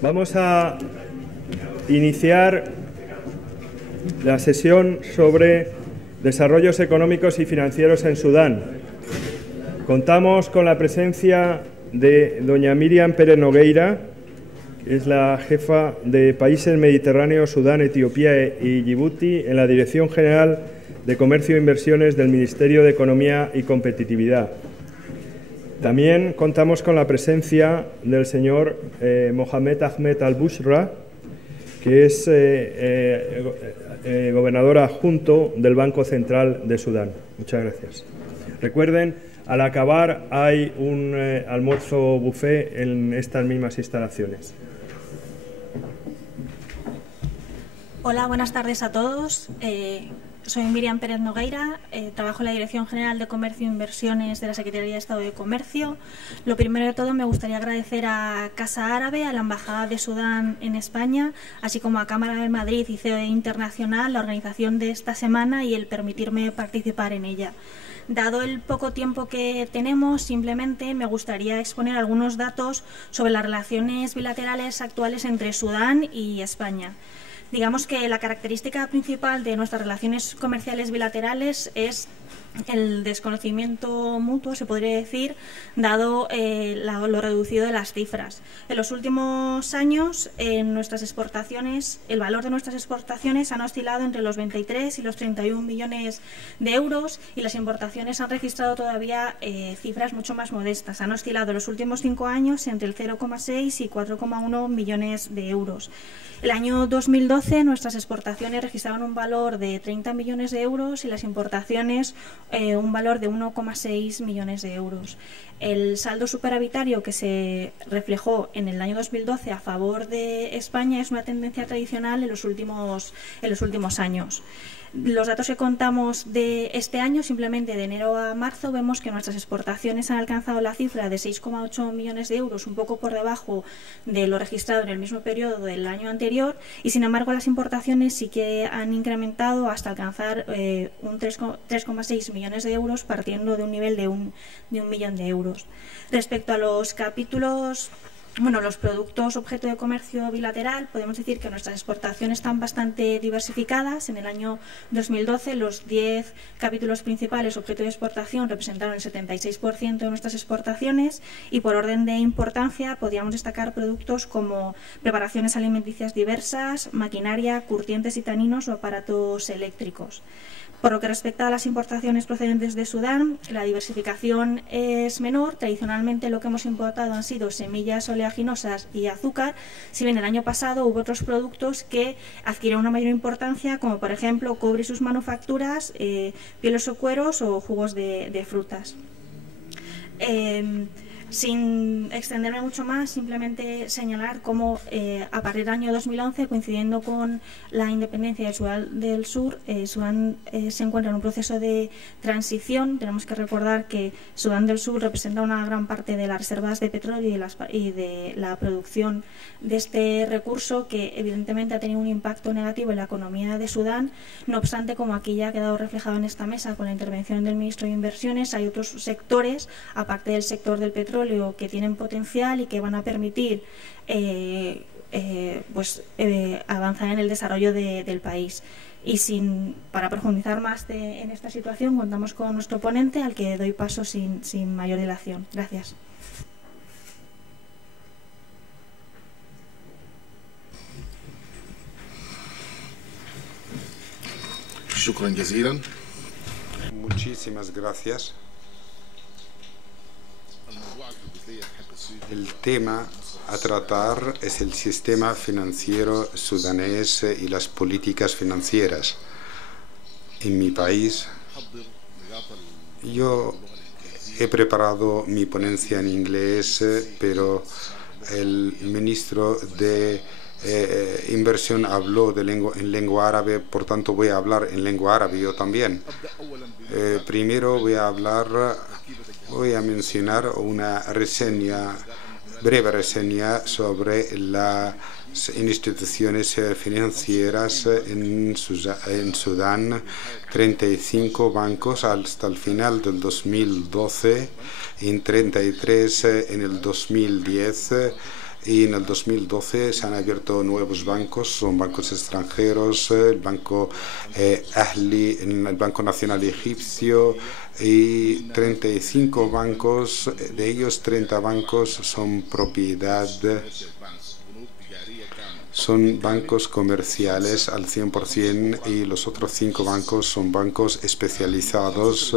Vamos a iniciar la sesión sobre desarrollos económicos y financieros en Sudán. Contamos con la presencia de doña Miriam Pérez Nogueira, que es la jefa de Países Mediterráneos, Sudán, Etiopía y Yibuti, en la Dirección General de Comercio e Inversiones del Ministerio de Economía y Competitividad. También contamos con la presencia del señor Mohamed Ahmed Al-Bushra, que es gobernador adjunto del Banco Central de Sudán. Muchas gracias. Recuerden, al acabar hay un almuerzo buffet en estas mismas instalaciones. Hola, buenas tardes a todos. Soy Miriam Pérez Nogueira, trabajo en la Dirección General de Comercio e Inversiones de la Secretaría de Estado de Comercio. Lo primero de todo, me gustaría agradecer a Casa Árabe, a la Embajada de Sudán en España, así como a Cámara de Madrid y COE Internacional, la organización de esta semana y el permitirme participar en ella. Dado el poco tiempo que tenemos, simplemente me gustaría exponer algunos datos sobre las relaciones bilaterales actuales entre Sudán y España. Digamos que la característica principal de nuestras relaciones comerciales bilaterales es el desconocimiento mutuo, se podría decir, dado lo reducido de las cifras. En los últimos años, nuestras exportaciones, el valor de nuestras exportaciones han oscilado entre los 23 y los 31 millones de euros y las importaciones han registrado todavía cifras mucho más modestas. Han oscilado en los últimos 5 años entre el 0,6 y 4,1 millones de euros. El año 2012 nuestras exportaciones registraron un valor de 30 millones de euros y las importaciones un valor de 1,6 millones de euros. El saldo superavitario que se reflejó en el año 2012 a favor de España es una tendencia tradicional en los últimos años. Los datos que contamos de este año, simplemente de enero a marzo, vemos que nuestras exportaciones han alcanzado la cifra de 6,8 millones de euros, un poco por debajo de lo registrado en el mismo periodo del año anterior, y sin embargo las importaciones sí que han incrementado hasta alcanzar un 3,6 millones de euros, partiendo de un nivel de un millón de euros. Respecto a los capítulos, los productos objeto de comercio bilateral, podemos decir que nuestras exportaciones están bastante diversificadas. En el año 2012 los 10 capítulos principales objeto de exportación representaron el 76% de nuestras exportaciones y por orden de importancia podríamos destacar productos como preparaciones alimenticias diversas, maquinaria, curtientes y taninos o aparatos eléctricos. Por lo que respecta a las importaciones procedentes de Sudán, la diversificación es menor. Tradicionalmente lo que hemos importado han sido semillas oleaginosas y azúcar, si bien el año pasado hubo otros productos que adquirieron una mayor importancia, como por ejemplo cobre y sus manufacturas, pieles o cueros o jugos de frutas. Sin extenderme mucho más, simplemente señalar cómo a partir del año 2011, coincidiendo con la independencia de Sudán del Sur, Sudán se encuentra en un proceso de transición. Tenemos que recordar que Sudán del Sur representa una gran parte de las reservas de petróleo y de la producción de este recurso, que evidentemente ha tenido un impacto negativo en la economía de Sudán. No obstante, como aquí ya ha quedado reflejado en esta mesa con la intervención del ministro de Inversiones, hay otros sectores, aparte del sector del petróleo, que tienen potencial y que van a permitir avanzar en el desarrollo del país. Y para profundizar más en esta situación, contamos con nuestro ponente, al que doy paso sin mayor dilación. Gracias. Muchísimas gracias. El tema a tratar es el sistema financiero sudanés y las políticas financieras. En mi país, yo he preparado mi ponencia en inglés, pero el ministro de Inversión habló en lengua árabe, por tanto voy a hablar en lengua árabe yo también. Primero voy a mencionar una breve reseña sobre las instituciones financieras en Sudán. 35 bancos hasta el final del 2012, en 33 en el 2010, y en el 2012 se han abierto nuevos bancos, son bancos extranjeros, el Banco Ahli, el Banco Nacional Egipcio, y 35 bancos, de ellos 30 bancos son propiedad, son bancos comerciales al 100%, y los otros 5 bancos son bancos especializados,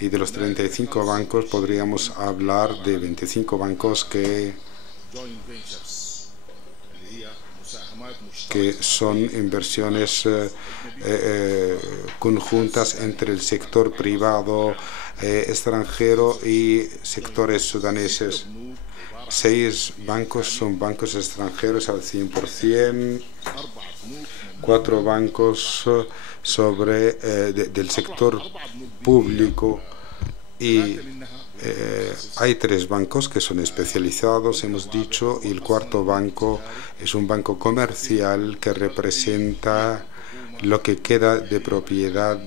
y de los 35 bancos podríamos hablar de 25 bancos que son inversiones conjuntas entre el sector privado extranjero y sectores sudaneses. 6 bancos son bancos extranjeros al 100%, 4 bancos del sector público, y hay 3 bancos que son especializados, hemos dicho, y el cuarto banco es un banco comercial que representa lo que queda de propiedad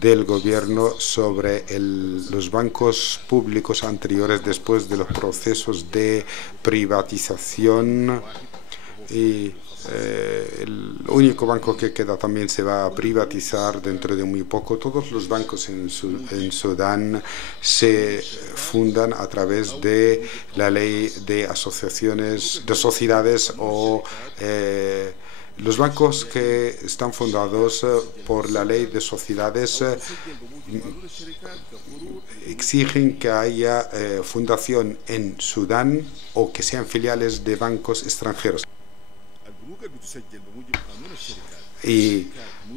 del gobierno sobre los bancos públicos anteriores después de los procesos de privatización, y el único banco que queda también se va a privatizar dentro de muy poco. Todos los bancos en Sudán se fundan a través de la ley de asociaciones, de sociedades, o los bancos que están fundados por la ley de sociedades exigen que haya fundación en Sudán o que sean filiales de bancos extranjeros. Y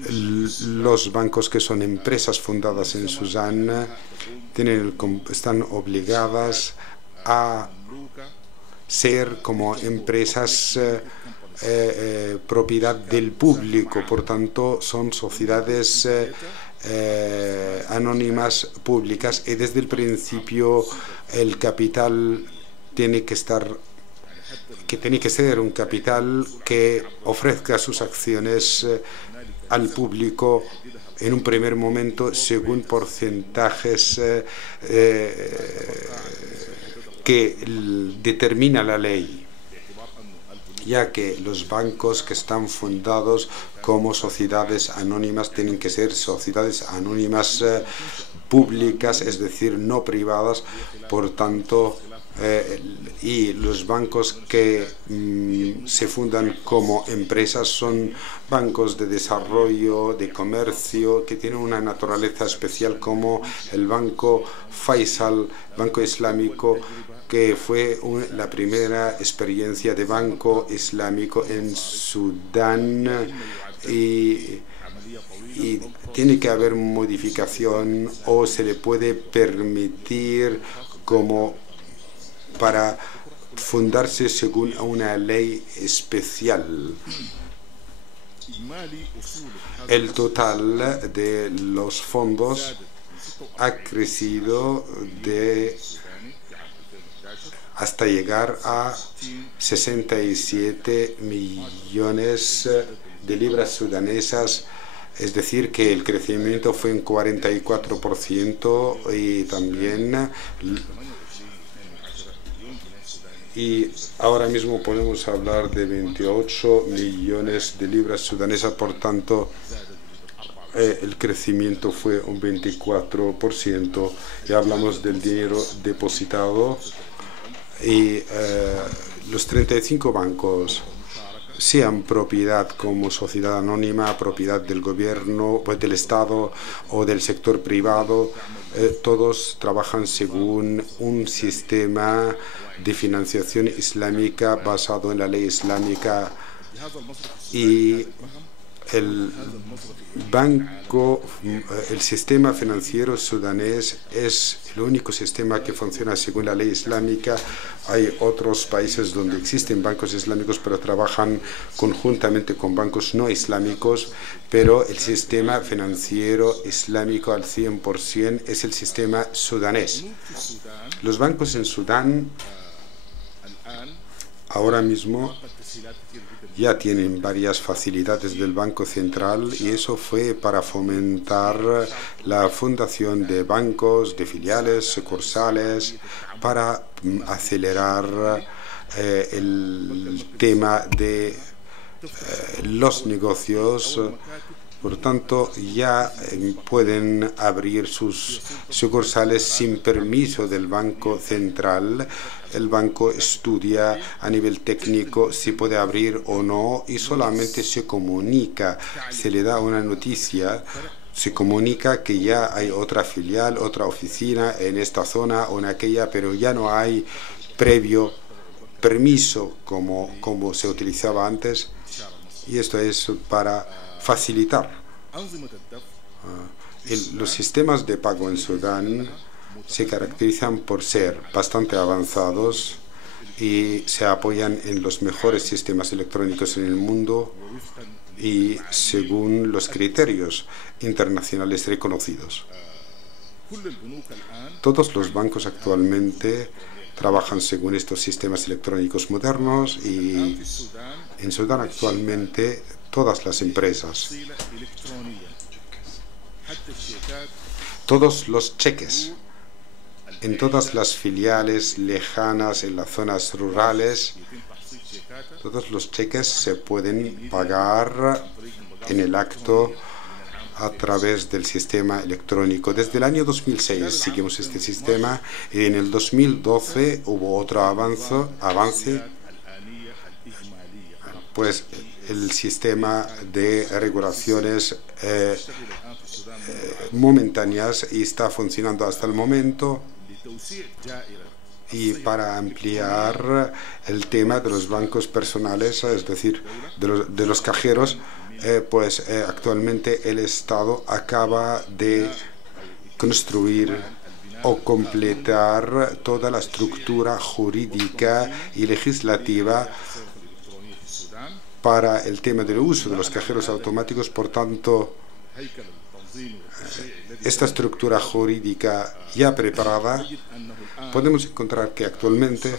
los bancos que son empresas fundadas en Sudán están obligadas a ser como empresas propiedad del público, por tanto son sociedades anónimas públicas, y desde el principio el capital tiene que ser un capital que ofrezca sus acciones al público en un primer momento según porcentajes que determina la ley, ya que los bancos que están fundados como sociedades anónimas tienen que ser sociedades anónimas públicas, es decir, no privadas. Por tanto, y los bancos que se fundan como empresas son bancos de desarrollo, de comercio, que tienen una naturaleza especial, como el Banco Faisal, Banco Islámico, que fue la primera experiencia de banco islámico en Sudán, y tiene que haber modificación, o se le puede permitir como para fundarse según una ley especial. El total de los fondos ha crecido hasta llegar a 67 millones de libras sudanesas, es decir, que el crecimiento fue en 44%, y también ahora mismo podemos hablar de 28 millones de libras sudanesas, por tanto el crecimiento fue un 24%. Ya hablamos del dinero depositado, y los 35 bancos, sean propiedad como sociedad anónima, propiedad del gobierno, pues del Estado o del sector privado, todos trabajan según un sistema de financiación islámica basado en la ley islámica, y el sistema financiero sudanés es el único sistema que funciona según la ley islámica. Hay otros países donde existen bancos islámicos, pero trabajan conjuntamente con bancos no islámicos, pero el sistema financiero islámico al 100% es el sistema sudanés. Los bancos en Sudán ahora mismo ya tienen varias facilidades del Banco Central, y eso fue para fomentar la fundación de bancos, de filiales, sucursales, para acelerar el tema de los negocios. Por tanto, ya pueden abrir sus sucursales sin permiso del Banco Central. El banco estudia a nivel técnico si puede abrir o no y solamente se comunica, se le da una noticia, se comunica que ya hay otra filial, otra oficina en esta zona o en aquella, pero ya no hay previo permiso como se utilizaba antes, y esto es para facilitar. Los sistemas de pago en Sudán se caracterizan por ser bastante avanzados y se apoyan en los mejores sistemas electrónicos en el mundo y según los criterios internacionales reconocidos. Todos los bancos actualmente trabajan según estos sistemas electrónicos modernos y en Sudán actualmente todas las empresas, todos los cheques en todas las filiales lejanas en las zonas rurales, todos los cheques se pueden pagar en el acto a través del sistema electrónico. Desde el año 2006 seguimos este sistema y en el 2012 hubo otro avance, pues el sistema de regulaciones momentáneas y está funcionando hasta el momento. Y para ampliar el tema de los bancos personales, es decir, de los cajeros, actualmente el Estado acaba de construir o completar toda la estructura jurídica y legislativa para el tema del uso de los cajeros automáticos. Por tanto, esta estructura jurídica ya preparada, podemos encontrar que actualmente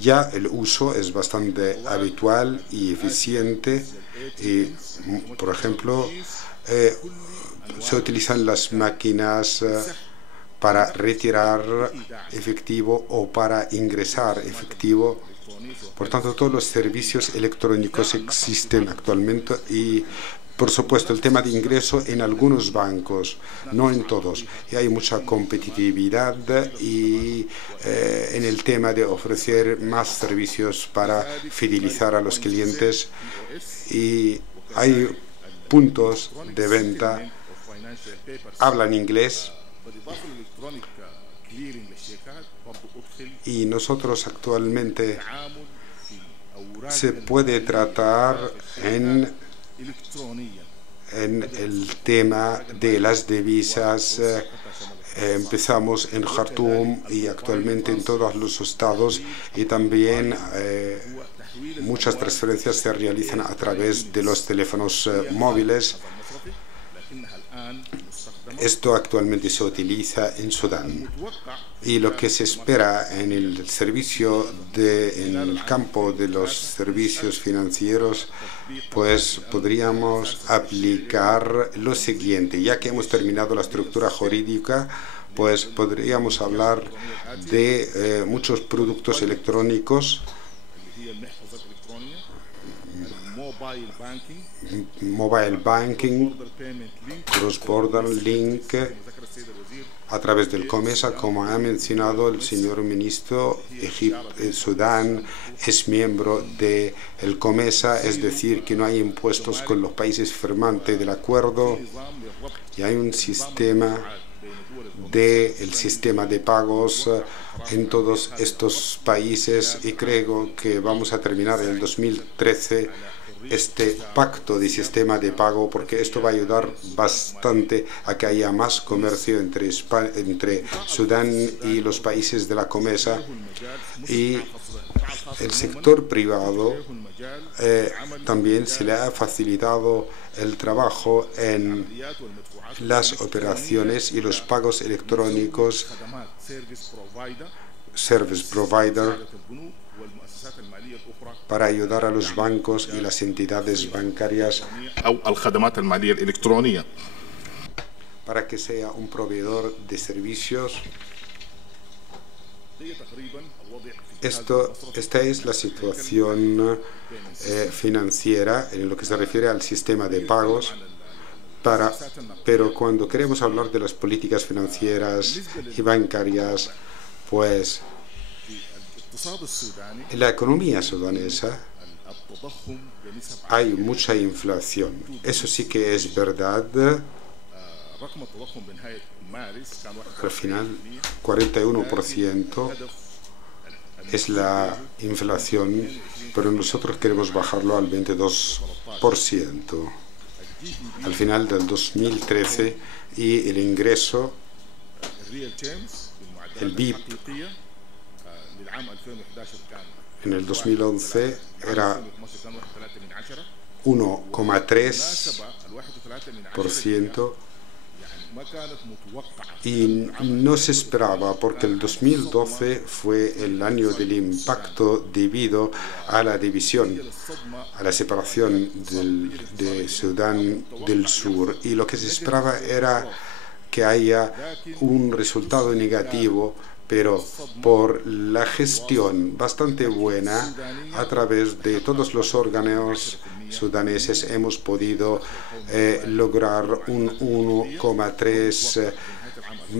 ya el uso es bastante habitual y eficiente. Y, por ejemplo, se utilizan las máquinas para retirar efectivo o para ingresar efectivo. Por tanto, todos los servicios electrónicos existen actualmente y, por supuesto, el tema de ingreso en algunos bancos, no en todos. Y hay mucha competitividad y en el tema de ofrecer más servicios para fidelizar a los clientes. Y hay puntos de venta, hablan inglés. Y nosotros actualmente se puede tratar en el tema de las divisas. Empezamos en Jartum y actualmente en todos los estados, y también muchas transferencias se realizan a través de los teléfonos móviles. Esto actualmente se utiliza en Sudán. Y lo que se espera en el servicio en el campo de los servicios financieros, pues podríamos aplicar lo siguiente. Ya que hemos terminado la estructura jurídica, pues podríamos hablar de muchos productos electrónicos, mobile banking, cross-border link, a través del COMESA, como ha mencionado el señor ministro. Sudán es miembro del COMESA, es decir, que no hay impuestos con los países firmantes del acuerdo, y hay un sistema de pagos en todos estos países, y creo que vamos a terminar en el 2013 este pacto de sistema de pago, porque esto va a ayudar bastante a que haya más comercio entre Sudán y los países de la COMESA. Y el sector privado también se le ha facilitado el trabajo en las operaciones y los pagos electrónicos, service provider, para ayudar a los bancos y las entidades bancarias para que sea un proveedor de servicios Esta es la situación financiera en lo que se refiere al sistema de pagos. Pero cuando queremos hablar de las políticas financieras y bancarias, pues en la economía sudanesa hay mucha inflación. Eso sí que es verdad. Al final, 41% es la inflación, pero nosotros queremos bajarlo al 22% al final del 2013, y el ingreso, el BIP, en el 2011 era 1,3%, y no se esperaba, porque el 2012 fue el año del impacto debido a la división, a la separación de Sudán del Sur, y lo que se esperaba era que haya un resultado negativo, pero por la gestión bastante buena a través de todos los órganos sudaneses hemos podido lograr un 1,3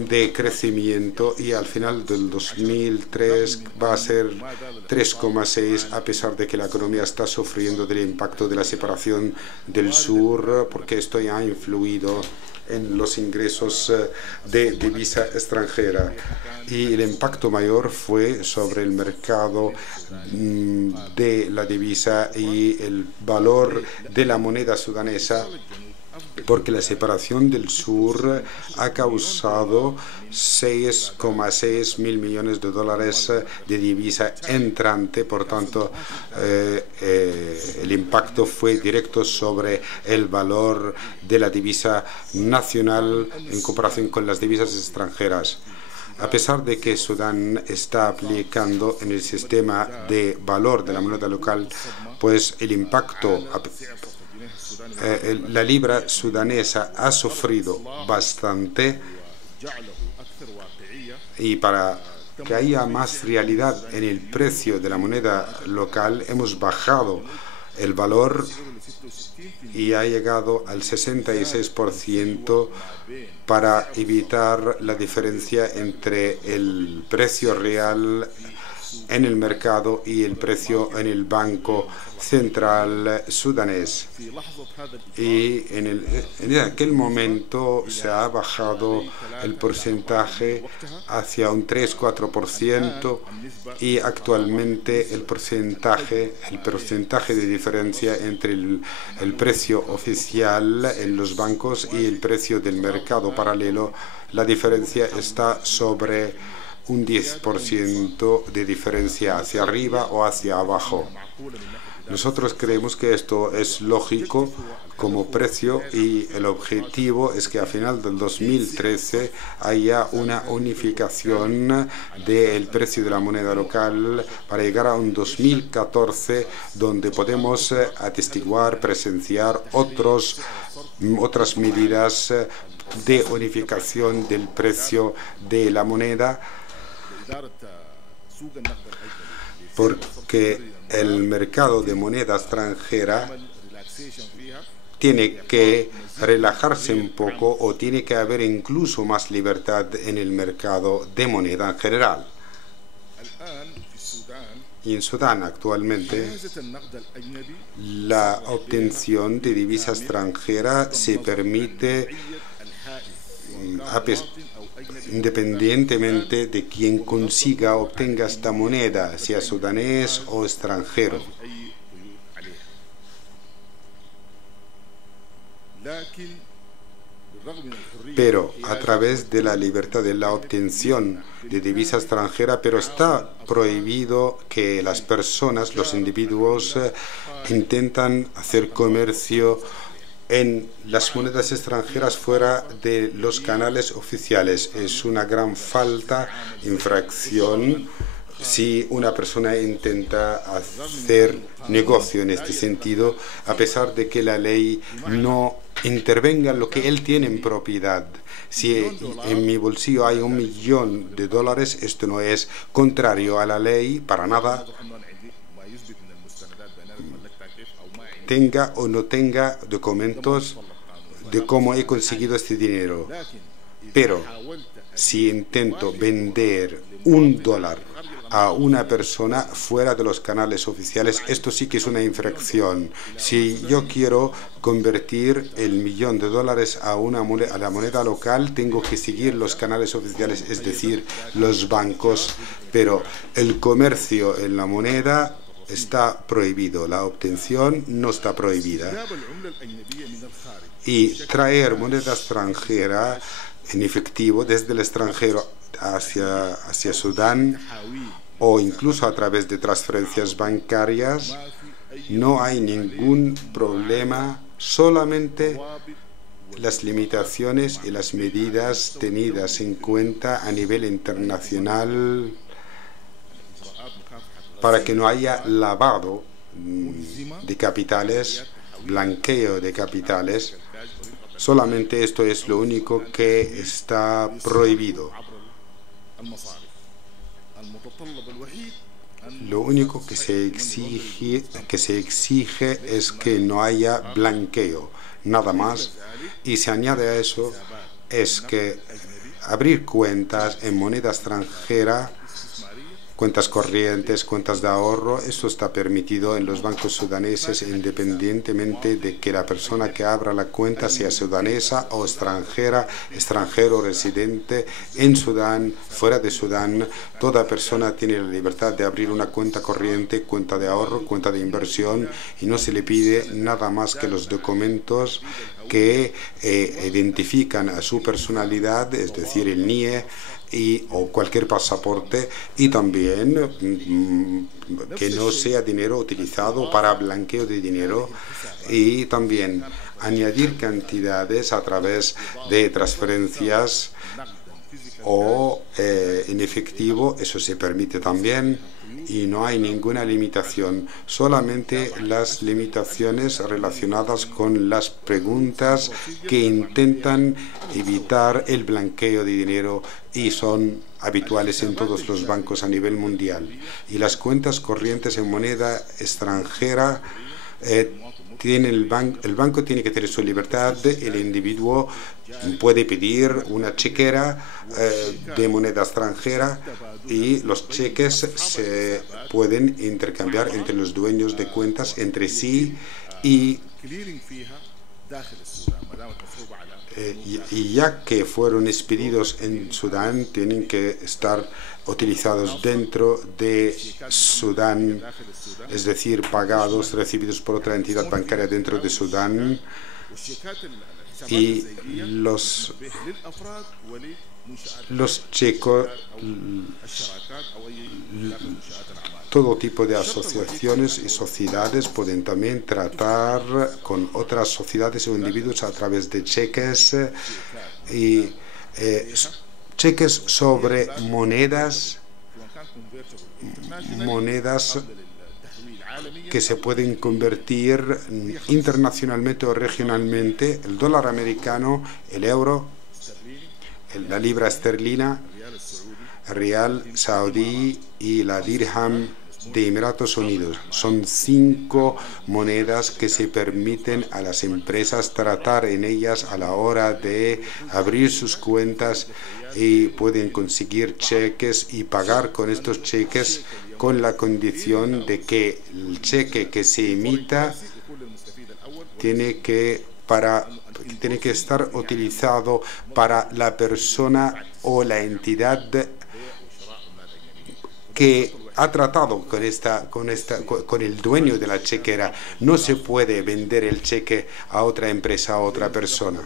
de crecimiento, y al final del 2003 va a ser 3,6, a pesar de que la economía está sufriendo del impacto de la separación del sur, porque esto ya ha influido en los ingresos de divisa extranjera, y el impacto mayor fue sobre el mercado de la divisa y el valor de la moneda sudanesa, porque la separación del sur ha causado 6,6 mil millones de dólares de divisa entrante. Por tanto, el impacto fue directo sobre el valor de la divisa nacional en comparación con las divisas extranjeras. A pesar de que Sudán está aplicando en el sistema de valor de la moneda local, pues el impacto, la libra sudanesa ha sufrido bastante, y para que haya más realidad en el precio de la moneda local hemos bajado el valor y ha llegado al 66% para evitar la diferencia entre el precio real en el mercado y el precio en el Banco Central sudanés. Y en aquel momento se ha bajado el porcentaje hacia un 3-4%, y actualmente el porcentaje de diferencia entre el precio oficial en los bancos y el precio del mercado paralelo, la diferencia está sobre un 10% de diferencia hacia arriba o hacia abajo. Nosotros creemos que esto es lógico como precio, y el objetivo es que a final del 2013 haya una unificación del precio de la moneda local para llegar a un 2014 donde podemos atestiguar, presenciar otras medidas de unificación del precio de la moneda, porque el mercado de moneda extranjera tiene que relajarse un poco, o tiene que haber incluso más libertad en el mercado de moneda en general. Y en Sudán actualmente la obtención de divisa extranjera se permite independientemente de quien obtenga esta moneda, sea sudanés o extranjero. Pero a través de la libertad de la obtención de divisa extranjera, pero está prohibido que las personas, los individuos, intentan hacer comercio en las monedas extranjeras fuera de los canales oficiales. Es una gran infracción si una persona intenta hacer negocio en este sentido, a pesar de que la ley no intervenga lo que él tiene en propiedad. Si en mi bolsillo hay $1 millón, esto no es contrario a la ley para nada, tenga o no tenga documentos de cómo he conseguido este dinero. Pero si intento vender $1 a una persona fuera de los canales oficiales, esto sí que es una infracción. Si yo quiero convertir el $1 millón a la moneda local, tengo que seguir los canales oficiales, es decir, los bancos, pero el comercio en la moneda está prohibido, la obtención no está prohibida. Y traer moneda extranjera en efectivo desde el extranjero hacia Sudán o incluso a través de transferencias bancarias, no hay ningún problema, solamente las limitaciones y las medidas tenidas en cuenta a nivel internacional para que no haya lavado de capitales, blanqueo de capitales. Solamente esto es lo único que está prohibido. Lo único que se exige es que no haya blanqueo, nada más. Y se añade a eso es que abrir cuentas en moneda extranjera, cuentas corrientes, cuentas de ahorro, eso está permitido en los bancos sudaneses independientemente de que la persona que abra la cuenta sea sudanesa o extranjera, extranjero residente en Sudán, fuera de Sudán. Toda persona tiene la libertad de abrir una cuenta corriente, cuenta de ahorro, cuenta de inversión y no se le pide nada más que los documentos que identifican a su personalidad, es decir, el NIE, o cualquier pasaporte, y también que no sea dinero utilizado para blanqueo de dinero, y también añadir cantidades a través de transferencias o en efectivo, eso se permite también y no hay ninguna limitación, solamente las limitaciones relacionadas con las preguntas que intentan evitar el blanqueo de dinero y son habituales en todos los bancos a nivel mundial. Y las cuentas corrientes en moneda extranjera, el banco tiene que tener su libertad, el individuo puede pedir una chequera de moneda extranjera y los cheques se pueden intercambiar entre los dueños de cuentas entre sí y ya que fueron expedidos en Sudán, tienen que estar utilizados dentro de Sudán, es decir, pagados, recibidos por otra entidad bancaria dentro de Sudán, y los checos, todo tipo de asociaciones y sociedades pueden también tratar con otras sociedades o individuos a través de cheques y cheques sobre monedas que se pueden convertir internacionalmente o regionalmente: el dólar americano, el euro, la libra esterlina, el rial saudí y la dirham de Emiratos Unidos. Son 5 monedas que se permiten a las empresas tratar en ellas a la hora de abrir sus cuentas y pueden conseguir cheques y pagar con estos cheques con la condición de que el cheque que se emita tiene que estar utilizado para la persona o la entidad que ha tratado con el dueño de la chequera. No se puede vender el cheque a otra empresa, a otra persona.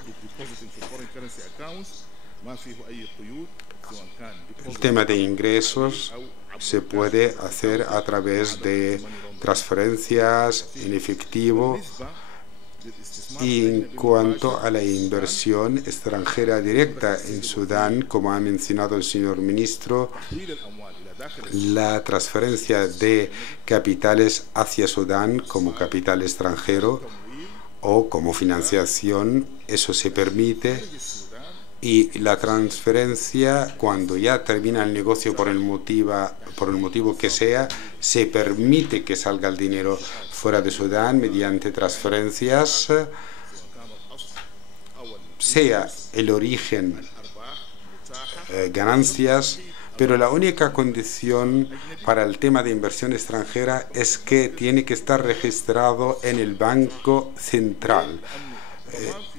El tema de ingresos se puede hacer a través de transferencias en efectivo. Y en cuanto a la inversión extranjera directa en Sudán, como ha mencionado el señor ministro, la transferencia de capitales hacia Sudán como capital extranjero o como financiación, eso se permite, y la transferencia, cuando ya termina el negocio por el motivo que sea, se permite que salga el dinero fuera de Sudán mediante transferencias, sea el origen ganancias, pero la única condición para el tema de inversión extranjera es que tiene que estar registrado en el Banco Central,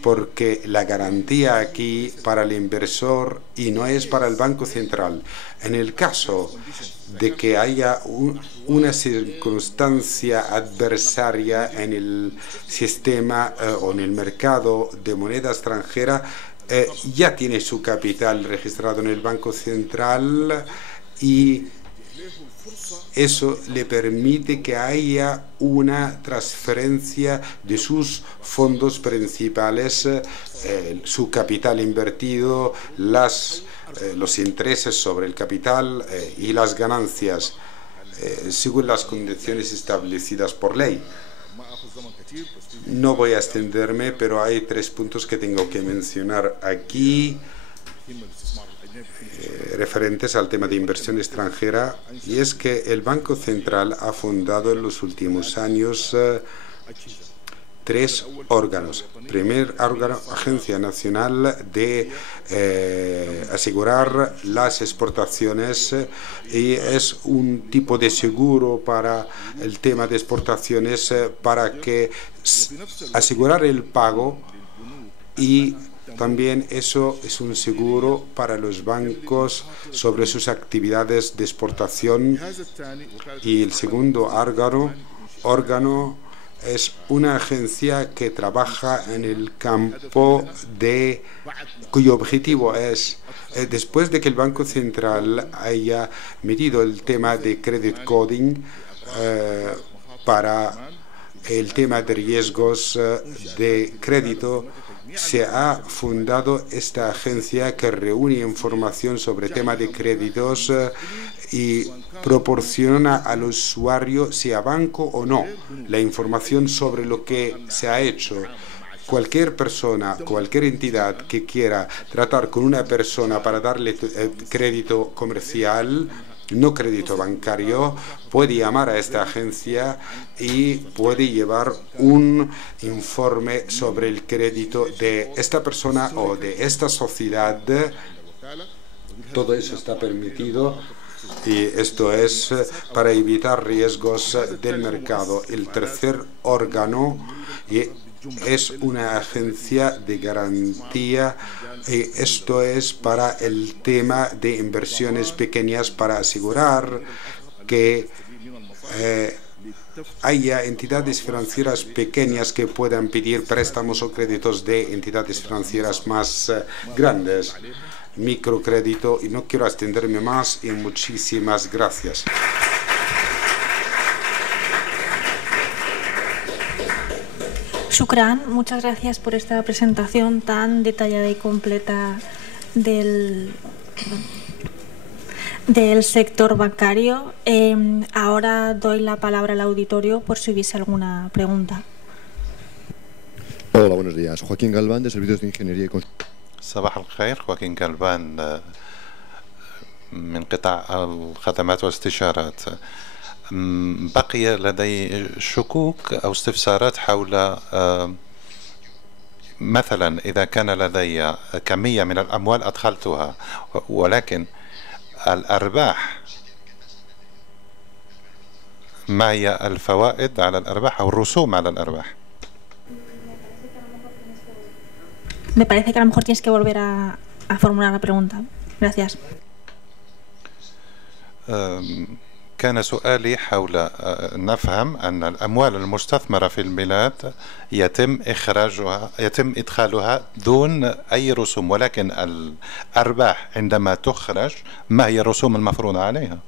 porque la garantía aquí para el inversor y no es para el Banco Central. En el caso de que haya una circunstancia adversaria en el sistema o en el mercado de moneda extranjera, ya tiene su capital registrado en el Banco Central y eso le permite que haya una transferencia de sus fondos principales, su capital invertido, los intereses sobre el capital y las ganancias, según las condiciones establecidas por ley. No voy a extenderme, pero hay 3 puntos que tengo que mencionar aquí referentes al tema de inversión extranjera, y es que el Banco Central ha fundado en los últimos años 3 órganos. Primer órgano, Agencia Nacional de asegurar las exportaciones, y es un tipo de seguro para el tema de exportaciones para que asegurar el pago, y también eso es un seguro para los bancos sobre sus actividades de exportación. Y el segundo órgano es una agencia que trabaja en el campo cuyo objetivo es, después de que el Banco Central haya medido el tema de credit coding para el tema de riesgos de crédito, se ha fundado esta agencia que reúne información sobre tema de créditos y proporciona al usuario, sea banco o no, la información sobre lo que se ha hecho. Cualquier persona, cualquier entidad que quiera tratar con una persona para darle crédito comercial, no crédito bancario, puede llamar a esta agencia y puede llevar un informe sobre el crédito de esta persona o de esta sociedad. Todo eso está permitido, y esto es para evitar riesgos del mercado. El tercer órgano es una agencia de garantía, y esto es para el tema de inversiones pequeñas, para asegurar que haya entidades financieras pequeñas que puedan pedir préstamos o créditos de entidades financieras más grandes, microcrédito, y no quiero extenderme más, y muchísimas gracias. Shukran, muchas gracias por esta presentación tan detallada y completa del sector bancario. Ahora doy la palabra al auditorio por si hubiese alguna pregunta. Hola, buenos días. Joaquín Galván, de Servicios de Ingeniería y Construcción. صباح الخير. خوكين غالبان من قطاع الخدمات والاستشارات. بقي لدي شكوك أو استفسارات حول مثلا إذا كان لدي كمية من الأموال أدخلتها، ولكن الأرباح، ما هي الفوائد على الأرباح أو الرسوم على الأرباح؟ Me parece que a lo mejor tienes que volver a formular la pregunta. Gracias. كان سؤالي حول نفهم أن الأموال المستثمرة في البلاد يتم إدخالها دون أي رسوم، ولكن الأرباح عندما تخرج ما هي الرسوم المفروضة عليها؟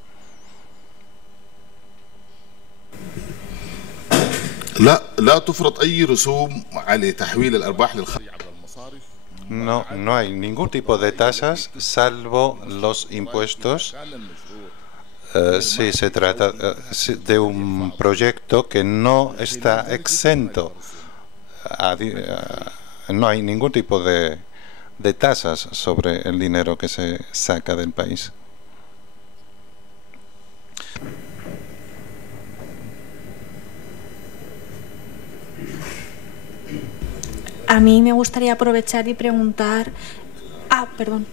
لا تفرض أي رسوم على تحويل الأرباح للخارج عبر المصارف. No hay ningún tipo de tasas salvo los impuestos si se trata de un proyecto que no está exento no hay ningún tipo de tasas sobre el dinero que se saca del país. A mí me gustaría aprovechar y preguntar... perdón.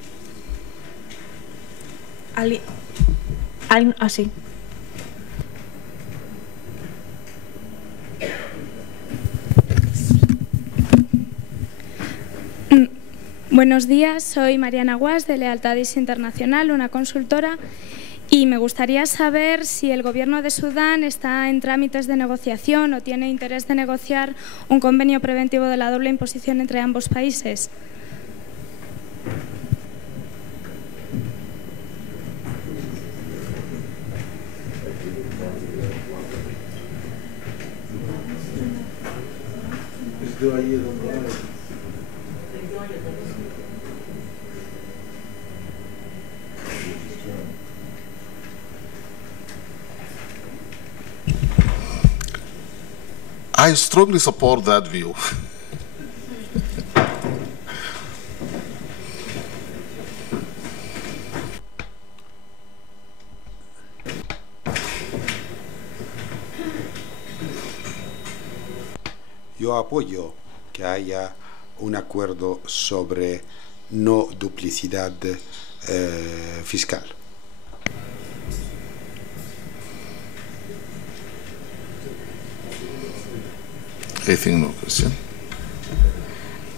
Sí. Buenos días, soy Mariana Guas de Lealtadis Internacional, una consultora, y me gustaría saber si el Gobierno de Sudán está en trámites de negociación o tiene interés de negociar un convenio preventivo de la doble imposición entre ambos países. I strongly support that view. Yo apoyo que haya un acuerdo sobre no duplicidad fiscal.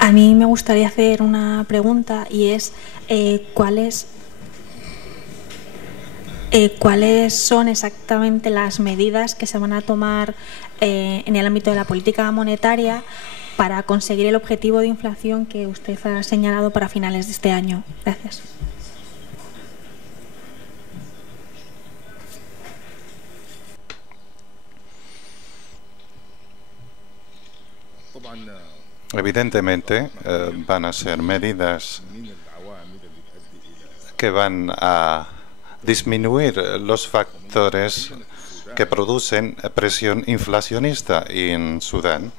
A mí me gustaría hacer una pregunta y es ¿cuáles son exactamente las medidas que se van a tomar en el ámbito de la política monetaria para conseguir el objetivo de inflación que usted ha señalado para finales de este año? Gracias. Evidentemente van a ser medidas que van a disminuir los factores que producen presión inflacionista en Sudán.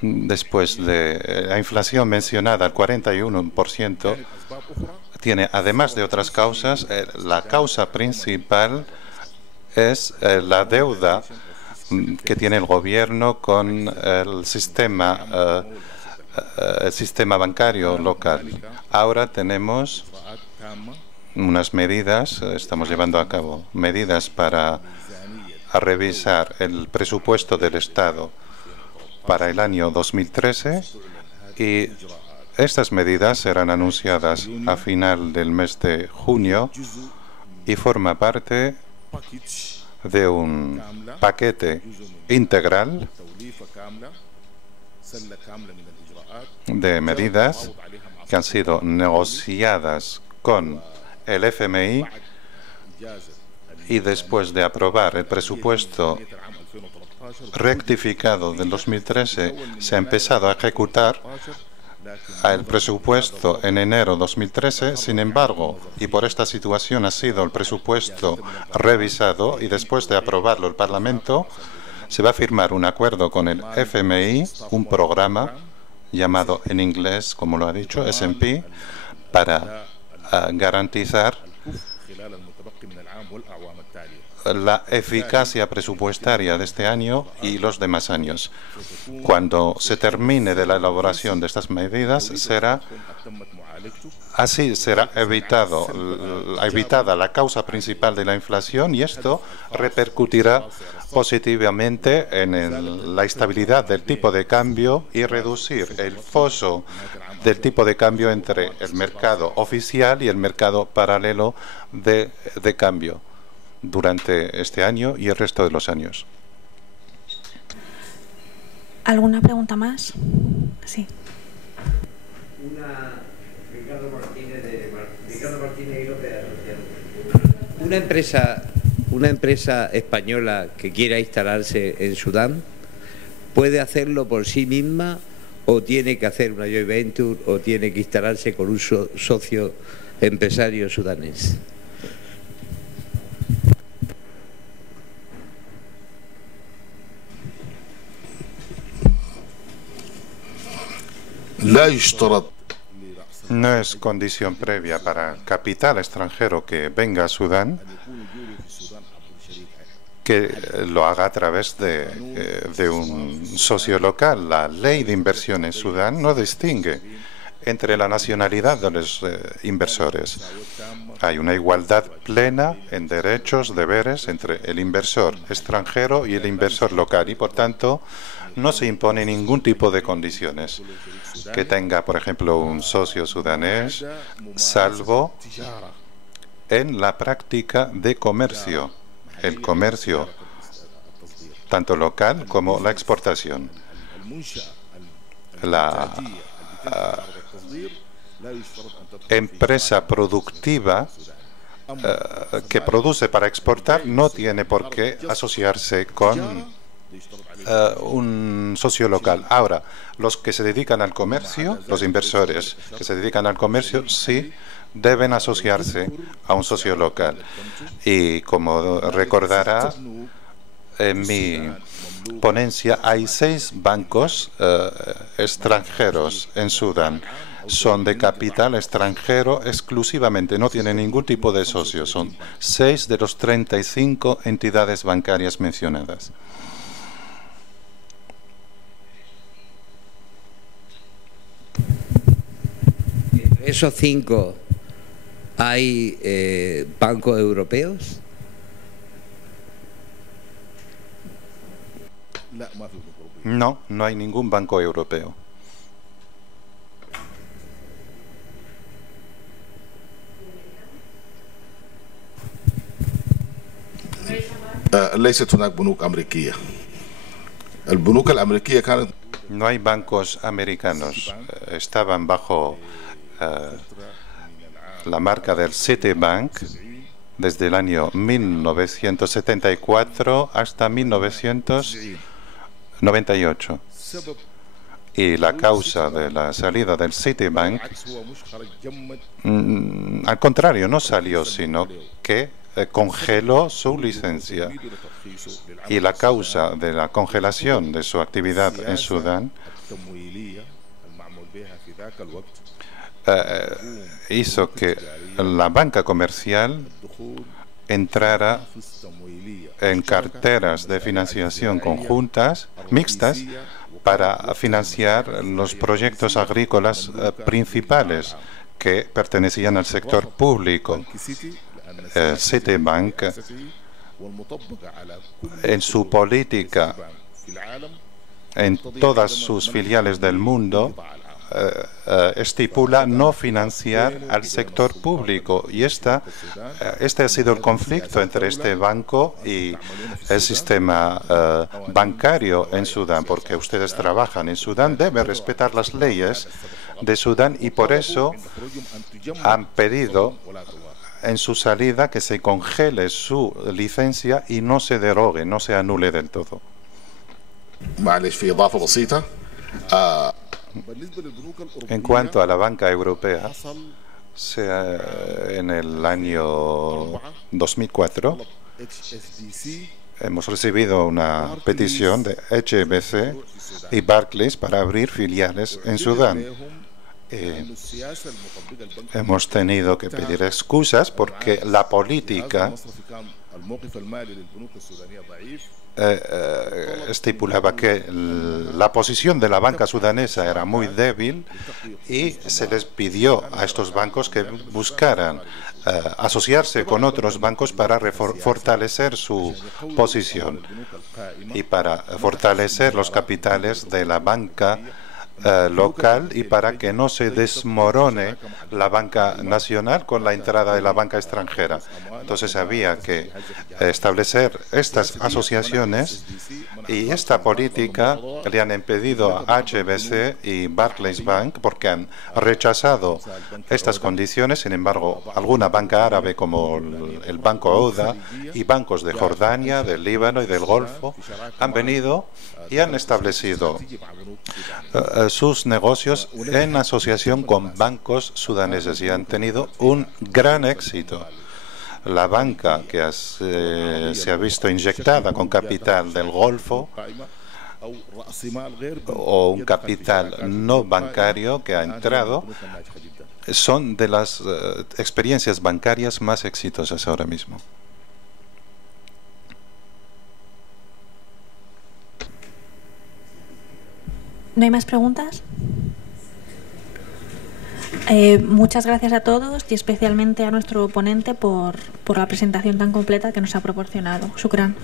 Después de la inflación mencionada, el 41%, tiene, además de otras causas, la causa principal es la deuda que tiene el gobierno con el sistema bancario local. Ahora tenemos unas medidas, estamos llevando a cabo medidas para revisar el presupuesto del Estado para el año 2013 y estas medidas serán anunciadas a final del mes de junio y forma parte de un paquete integral de medidas que han sido negociadas con el FMI y después de aprobar el presupuesto rectificado del 2013 se ha empezado a ejecutar el presupuesto en enero de 2013. Sin embargo, y por esta situación ha sido el presupuesto revisado y después de aprobarlo el Parlamento se va a firmar un acuerdo con el FMI, un programa llamado en inglés, como lo ha dicho, SMP, para garantizar la eficacia presupuestaria de este año y los demás años. Cuando se termine de la elaboración de estas medidas, será evitada la causa principal de la inflación y esto repercutirá positivamente en la estabilidad del tipo de cambio y reducir el foso del tipo de cambio entre el mercado oficial y el mercado paralelo de cambio durante este año y el resto de los años. ¿Alguna pregunta más? Sí. Ricardo Martínez López. Una empresa española que quiera instalarse en Sudán, ¿puede hacerlo por sí misma o tiene que hacer una joint venture o tiene que instalarse con un socio empresario sudanés? No es condición previa para capital extranjero que venga a Sudán que lo haga a través de un socio local. La ley de inversión en Sudán no distingue entre la nacionalidad de los inversores. Hay una igualdad plena en derechos, deberes entre el inversor extranjero y el inversor local y, por tanto, no se impone ningún tipo de condiciones que tenga, por ejemplo, un socio sudanés, salvo en la práctica de comercio, el comercio tanto local como la exportación. La empresa productiva que produce para exportar no tiene por qué asociarse con un socio local. Ahora, los que se dedican al comercio, los inversores que se dedican al comercio, sí deben asociarse a un socio local. Y como recordará, en mi ponencia hay 6 bancos extranjeros en Sudán. Son de capital extranjero exclusivamente, no tienen ningún tipo de socio. Son 6 de los 35 entidades bancarias mencionadas. ¿Entre esos 5 hay bancos europeos? No, no hay ningún banco europeo. No hay bancos americanos. Estaban bajo la marca del Citibank desde el año 1974 hasta 1998. Y la causa de la salida del Citibank, al contrario, no salió, sino que congeló su licencia. Y la causa de la congelación de su actividad en Sudán hizo que la banca comercial entrara en carteras de financiación conjuntas, mixtas, para financiar los proyectos agrícolas principales que pertenecían al sector público. Citibank, en su política, en todas sus filiales del mundo, estipula no financiar al sector público, y este ha sido el conflicto entre este banco y el sistema bancario en Sudán, porque ustedes trabajan en Sudán, deben respetar las leyes de Sudán, y por eso han pedido en su salida que se congele su licencia y no se derogue, no se anule del todo. En cuanto a la banca europea, en el año 2004 hemos recibido una petición de HSBC y Barclays para abrir filiales en Sudán. Hemos tenido que pedir excusas porque la política estipulaba que la posición de la banca sudanesa era muy débil y se les pidió a estos bancos que buscaran asociarse con otros bancos para fortalecer su posición y para fortalecer los capitales de la banca local y para que no se desmorone la banca nacional con la entrada de la banca extranjera. Entonces había que establecer estas asociaciones, y esta política le han impedido a HSBC y Barclays Bank porque han rechazado estas condiciones. Sin embargo, alguna banca árabe como el Banco Ouda y bancos de Jordania, del Líbano y del Golfo han venido y han establecido sus negocios en asociación con bancos sudaneses y han tenido un gran éxito. La banca que se ha visto inyectada con capital del Golfo o un capital no bancario que ha entrado, son de las experiencias bancarias más exitosas ahora mismo. ¿No hay más preguntas? Muchas gracias a todos y especialmente a nuestro ponente por la presentación tan completa que nos ha proporcionado. Shukran.